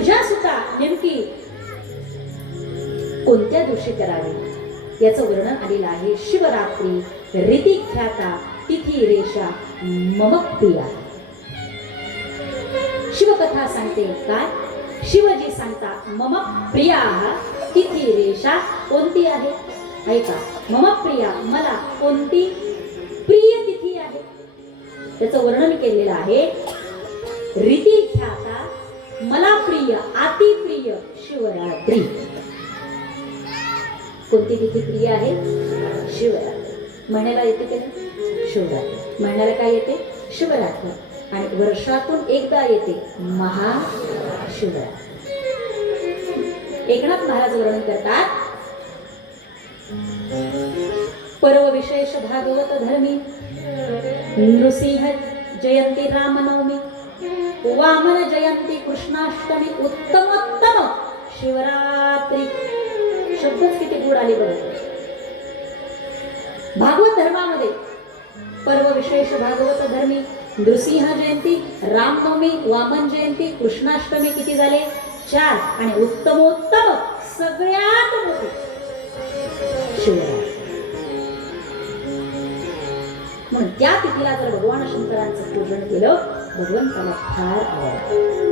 पूजा सुद्धा नेमकी कोणत्या दिवशी करावी? याचं वर्णन आलेलं आहे. शिवरात्री रीती ख्याता तिथी रेषा मम प्रिया शिवकथा सांगते काय? शिवजी सांगता मम प्रिया तिथी रेषा कोणती आहे? ऐका मम प्रिया मला कोणती प्रिय तिथी आहे? त्याचं वर्णन केलेलं आहे. रीती प्रिय अति प्रिय. शिवरात्री कोणती तिथी प्रिय आहे? शिवरात्री म्हणायला येते की नाही? शिवरात्री म्हणायला काय येते? शिवरात्री आणि वर्षातून एकदा येते महाशिवरात्री एकनाथ महाराज वर्णन करतात पर्व विशेष भागवत धर्मी नृसिंह जयंती रामनवमी वामन जयंती कृष्णाष्टमी उत्तमोत्तम शिवरात्री. शब्दच किती गुड आले बघ भागवत धर्मामध्ये पर्व विशेष भागवत धर्मी नृसिंह जयंती रामनवमी वामन जयंती कृष्णाष्टमी किती झाले? चार. आणि उत्तमोत्तम सगळ्यात मोठे शिवरात्री. म्हणून त्या तिथीला तर भगवान शंकरांचं पूजन केलं burung sama kar.